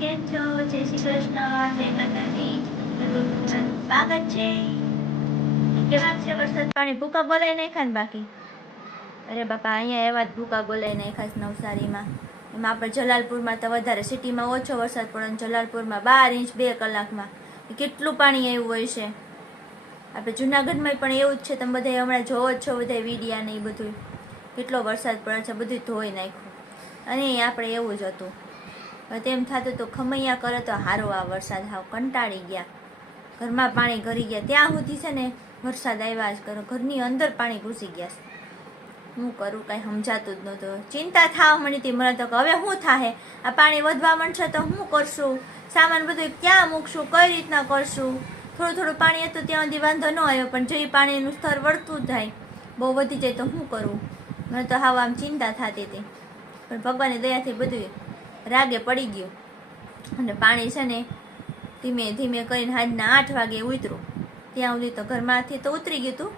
કેમ છો? જય શ્રી કૃષ્ણ, જય માતાજી. સ્વાગત છે. કેવા છે વરસાદ પાણી? ભૂકા બોલાઈ નાખ્યા ને બાકી? અરે બાપા, અહીંયા એવા જ ભૂકા બોલાઈ નાખ્યા છે નવસારીમાં. એમાં આપણે જલાલપુરમાં તો વધારે, સિટીમાં ઓછો વરસાદ પડે, જલાલપુરમાં 12 ઇંચ 2 કલાકમાં. કેટલું પાણી આવ્યું હોય છે. આપણે જુનાગઢમાં પણ એવું જ છે. તમે બધા હમણાં જોવો જ છો, બધા વિડીયા ને એ બધું. કેટલો વરસાદ પડે છે, બધું ધોઈ નાખ્યું. અને આપણે એવું જ હતું. તેમ થતું તો ખમૈયા કરે તો હારો આ વરસાદ. હાવ કંટાળી ગયા, ઘરમાં પાણી ઘરી ગયા. ત્યાં સુધી છે ને વરસાદ આવ્યા જ કરો, ઘરની અંદર પાણી ઘૂસી ગયા છે. હું કરું, કાંઈ સમજાતું જ નહોતું. ચિંતા થવા મળી હતી મને તો કે હવે શું થાય, આ પાણી વધવા માંડશે તો શું કરશું, સામાન બધું ક્યાં મૂકશું, કઈ રીતના કરશું. થોડું થોડું પાણી હતું ત્યાં સુધી વાંધો ન આવ્યો, પણ જે પાણીનું સ્તર વધતું જાય, બહુ વધી જાય તો શું કરવું. મને તો હાવ આમ ચિંતા થતી હતી. પણ ભગવાનની દયાથી બધું રાગે પડી ગયું. અને પાણી છે ને ધીમે ધીમે કરીને સાંજના 8 વાગે ઉતરું. ત્યાં સુધી તો ઘરમાંથી તો ઉતરી ગયું હતું,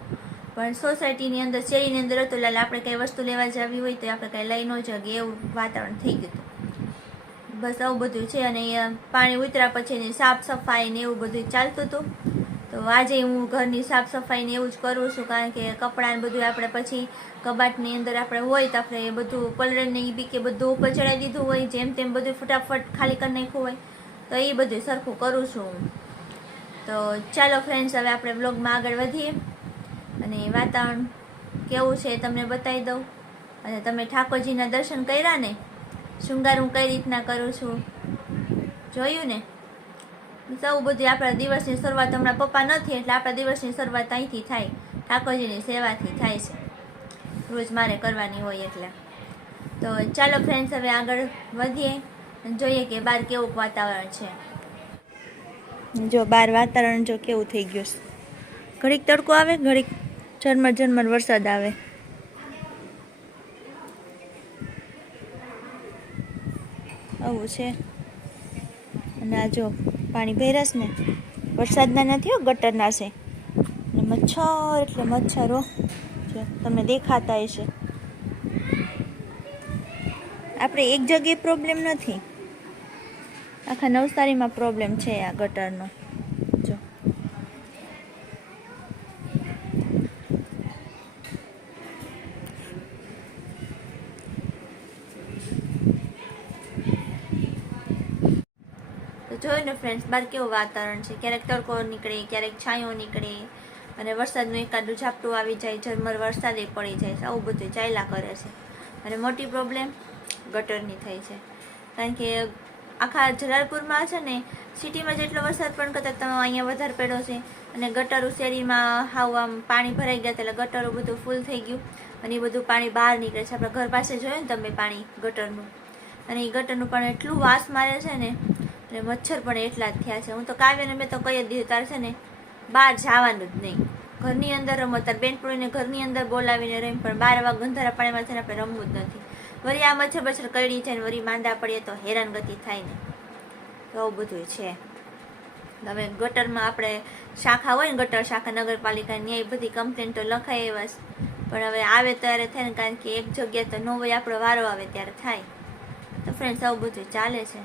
પણ સોસાયટીની અંદર, શેરીની અંદર હતું. એટલે આપણે કંઈ વસ્તુ લેવા જવી હોય તો આપણે કંઈ લઈ ન જઈએ, એવું વાતાવરણ થઈ ગયું હતું. બસ આવું બધું છે. અને પાણી ઉતર્યા પછી સાફ સફાઈ ને એવું બધું ચાલતું હતું. તો આજે હું ઘરની સાફ સફાઈ ને એવું જ કરું છું, કારણ કે કપડાં બધું આપણે પછી કબાટની અંદર આપણે હોય તો આપણે એ બધું પલળને એ બી કે બધું ઉપર ચડાવી દીધું હોય, જેમ તેમ બધું ફટાફટ ખાલી કરી નાખ્યું હોય, તો એ બધું સરખું કરું છું હું. તો ચાલો ફ્રેન્ડ્સ, હવે આપણે બ્લોગમાં આગળ વધીએ અને વાતાવરણ કેવું છે તમને બતાવી દઉં. અને તમે ઠાકોરજીના દર્શન કર્યા ને, શૃંગાર હું કઈ રીતના કરું છું જોયું ને. સૌ બધું આપણા દિવસની શરૂઆત, હમણાં પપ્પા નથી એટલે આપણા દિવસની શરૂઆત અહીંથી થાય, ઠાકોરજીની સેવાથી થાય છે. રોજ મારે કરવાની હોય એટલે. તો ચાલો ફ્રેન્ડ્સ, હવે આગળ વધીએ અને જોઈએ કે બહાર કેવું વાતાવરણ છે. જો બહાર વાતાવરણ જો કેવું થઈ ગયું છે. ઘડીક તડકો આવે, ઘડીક ઝરમર ઝરમર વરસાદ આવે. આવું છે. અને આ જો પાણી ભર્યા ને, વરસાદના નથી, ગટરના છે. અને મચ્છર એટલે મચ્છરો જો તમને દેખાતા હશે. આપણે એક જગ્યાએ પ્રોબ્લેમ નથી, આખા નવસારીમાં પ્રોબ્લેમ છે આ ગટરનો. જો તો જોયું ને ફ્રેન્ડ્સ, બહાર કેવું વાતાવરણ છે. ક્યારેક તડકો નીકળે, ક્યારેક છાંયો નીકળે, અને વરસાદનું એકાદું ઝાપટું આવી જાય, ઝરમર વરસાદે પડી જાય. આવું બધું ચાલ્યા કરે છે. અને મોટી પ્રોબ્લેમ ગટરની થઈ છે, કારણ કે આખા જલાલપુરમાં છે ને, સિટીમાં જેટલો વરસાદ પણ કરતા તમે અહીંયા વધારે પડ્યો છે. અને ગટરો શેરીમાં હાવ આમ પાણી ભરાઈ ગયા, એટલે ગટરો બધું ફૂલ થઈ ગયું. અને એ બધું પાણી બહાર નીકળે છે. આપણા ઘર પાસે જોયું ને તમે પાણી ગટરનું, અને એ ગટરનું પણ એટલું વાસ મારે છે ને, અને મચ્છર પણ એટલા જ થયા છે. હું તો કાવ્યને મેં તો કહી જ દીધું, તારે છે ને બહાર જવાનું જ નહીં, ઘરની અંદર રમો. તાર બેનપણીને ઘરની અંદર બોલાવીને રમી, પણ 12 વાગે ગંધારા પાણીમાં છે ને આપણે રમવું જ નથી. વળી આ મચ્છર બચ્છર કરડી જાય ને વળી માંદા પડીએ તો હેરાનગતિ થાય ને. તો આવું બધું છે. હવે ગટરમાં આપણે શાખા હોય ને, ગટર શાખા નગરપાલિકાની, એ બધી કમ્પ્લેન તો લખાય એવા છે. પણ હવે આવે ત્યારે થાય ને, કારણ કે એક જગ્યાએ તો ન હોય, આપણો વારો આવે ત્યારે થાય. તો ફ્રેન્ડ્સ, આવું બધું ચાલે છે.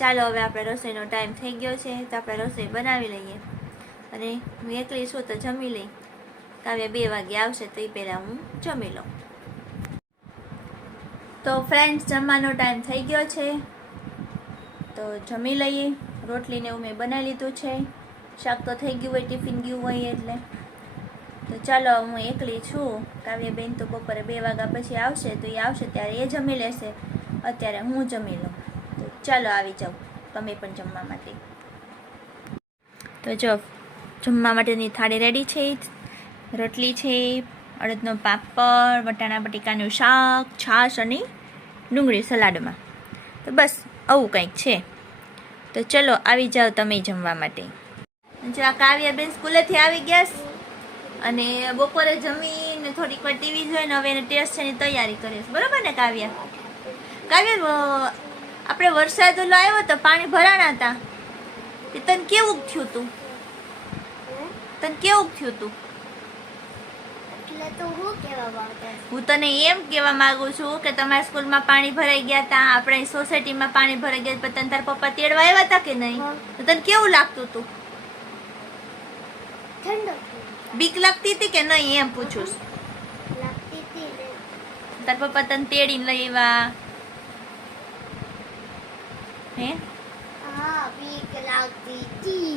ચાલો હવે આપણે રસોઈનો ટાઈમ થઈ ગયો છે, તો આપણે રસોઈ બનાવી લઈએ. અને હું એકલી છું તો જમી લઈ. કાવ્ય 2 વાગે આવશે તો એ પહેલાં હું જમી લઉં. તો ફ્રેન્ડ્સ, જમવાનો ટાઈમ થઈ ગયો છે, તો જમી લઈએ. રોટલીને એવું મેં બનાવી લીધું છે, શાક તો થઈ ગયું હોય, ટિફિન ગયું હોય એટલે. તો ચાલો, હું એકલી છું. કાવ્યબેન તો બપોરે 2 વાગ્યા પછી આવશે, તો એ આવશે ત્યારે એ જમી લેશે. અત્યારે હું જમી લઉં. તો ચાલો આવી જાઓ તમે પણ જમવા માટે. તો જો જમવા માટેની થાળી રેડી છે. રોટલી છે, અડદનો પાપડ, વટાણા બટેકાનું શાક, છાશ અને ડુંગળી સલાડમાં. તો બસ આવું કંઈક છે. તો ચલો આવી જાઓ તમે જમવા માટે. જો આ કાવ્યાબેન સ્કૂલેથી આવી ગયા અને બપોરે જમીને થોડીક વાર ટીવી જોઈને હવે એને ટેસ્ટ છે એની તૈયારી કરે છે. બરાબર ને કાવ્યા? કાવ્યા, આપણે વરસાદ ઓલો આવ્યો તો પાણી ભરાણા હતા, એ તને કેવું થયું તું? એટલે તો હું કેવા માંગતા હું તને એમ કહેવા માંગુ છું કે તમારા સ્કૂલમાં પાણી ભરાઈ ગયા હતા, આપણી સોસાયટીમાં પાણી ભરાઈ ગયા, પણ તને તારા પપ્પા તેડવા આવ્યા હતા કે નહીં? તો તને કેવું લાગતું હતું? ઠંડો બીક લાગતી હતી કે નહીં એમ પૂછું છું. લાગતી હતી ને તારા પપ્પા તને તેડીને લઈ આવ્યા હે? હા બીક લાગતી હતી.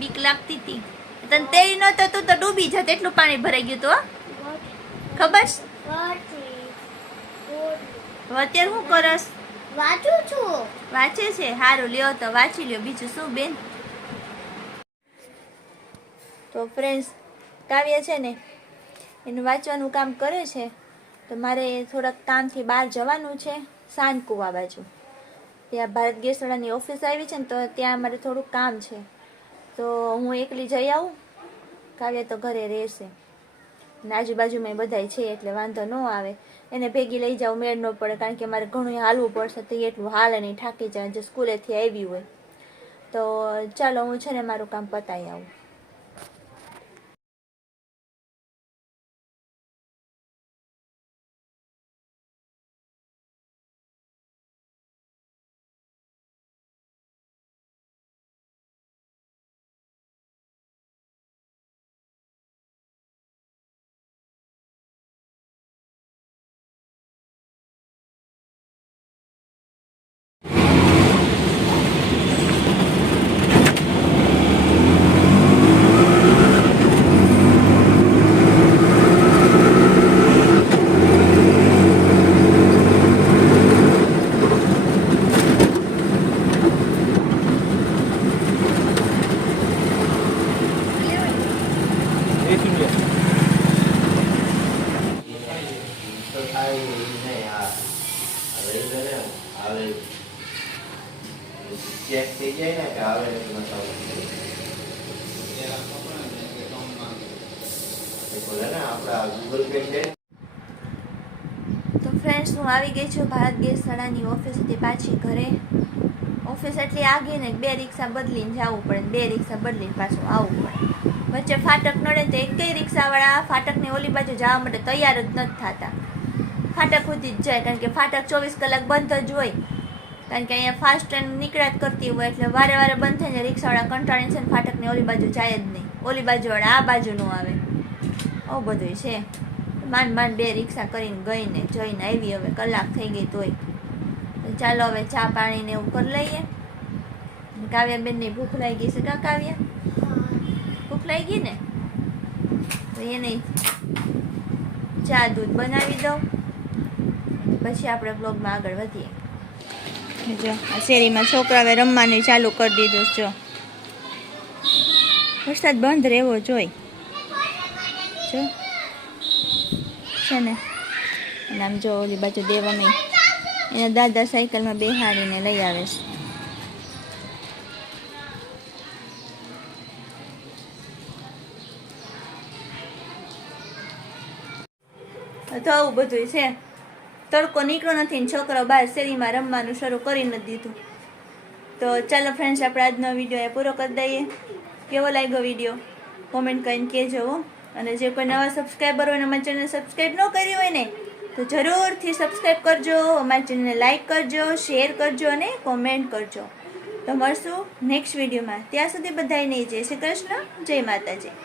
બીક લાગતી હતી? તને તેડી નતો તું તો ડૂબી જત, એટલું પાણી ભરાઈ ગયું તો ખબર છે? અત્યારે શું કરસ? વાંચું છું. વાંચે છે? સારું, લ્યો તો વાંચી લ્યો, બીજું શું બેન. તો ફ્રેન્ડ્સ, કાવ્ય છે ને એનું વાંચવાનું કામ કરે છે, તો મારે થોડાક કામથી બહાર જવાનું છે, સાનકુવા બાજુ. ત્યાં ભારત ગેસવાળાની ઓફિસ આવી છે ને, તો ત્યાં મારે થોડુંક કામ છે, તો હું એકલી જઈ આવું. કાવ્ય તો ઘરે રહેશે ને આજુબાજુમાં બધાય છે એટલે વાંધો ન આવે. એને ભેગી લઈ જાઉં મેળ ન પડે, કારણ કે મારે ઘણું હાલવું પડશે, તો એટલું હાલે નહીં, થાકી જાય જે સ્કૂલેથી આવી હોય. તો ચાલો હું છે ને મારું કામ પતાવી આવું. ચેક થઈ જાય ને કે આવે આપણા ગૂગલ પે છે. તો ફ્રેન્ડ્સ, હું આવી ગઈ છું ભારત ગેસવાળાની ઓફિસથી પાછી ઘરે. ઓફિસ એટલી આગી ને 2 રિક્ષા બદલીને જવું પડે, 2 રિક્ષા બદલીને પાછું આવવું પડે. વચ્ચે ફાટક નડે તો એકેય રિક્ષાવાળા ફાટકની ઓલી બાજુ જવા માટે તૈયાર જ નથી થતા. ફાટક સુધી જ જાય, કારણ કે ફાટક 24 કલાક બંધ જ હોય, કારણ કે અહીંયા ફાસ્ટ ટ્રેન નીકળ્યા જ કરતી હોય, એટલે વારે વારે બંધ થઈને રિક્ષાવાળા કંટાળીને છે ને ફાટકની ઓલી બાજુ જાય જ નહીં, ઓલી બાજુવાળા આ બાજુ ન આવે. આવું બધું છે. માંડ 2 રિક્ષા કરીને ગઈને જઈને આવી, હવે કલાક થઈ ગઈ તોય. તો ચાલો હવે ચા પાણી ને એવું કરી લઈએ. કાવ્યાબેનની ભૂખ લાગી ગઈ છે કા કાવ્યા? ભૂખ લાગી ગઈ ને? તો એને ચા દૂધ બનાવી દઉં, પછી આપણે બ્લોગમાં આગળ વધીએ. જો આ શેરીમાં છોકરાઓએ રમવાનું ચાલુ કરી દીધું. જો વરસાદ બંધ રહેવો જોઈએ. જો છે ને, અને આમ જો ઓલી બાજુ દેવાની એના દાદા સાયકલમાં બેહાડીને લઈ આવે છે. તો આવું બધું છે. તડકો નીકળ્યો નથી ને છોકરાઓ બહાર શેરીમાં રમવાનું શરૂ કરી નથી દીધું. તો ચાલો ફ્રેન્ડ્સ, આપણે આજનો વિડીયો એ પૂરો કરી દઈએ. કેવો લાગ્યો વિડીયો કોમેન્ટ કરીને કહેજો. અને જે કોઈ નવા સબસ્ક્રાઈબર હોય ને અમારી ચેનલ સબસ્ક્રાઈબ ન કરી હોય ને, તો જરૂરથી સબસ્ક્રાઈબ કરજો, અમારી ચેનલને લાઈક કરજો, શેર કરજો અને કોમેન્ટ કરજો. તો મળશું નેક્સ્ટ વિડીયોમાં. ત્યાં સુધી બધાને જય શ્રી કૃષ્ણ, જય માતાજી.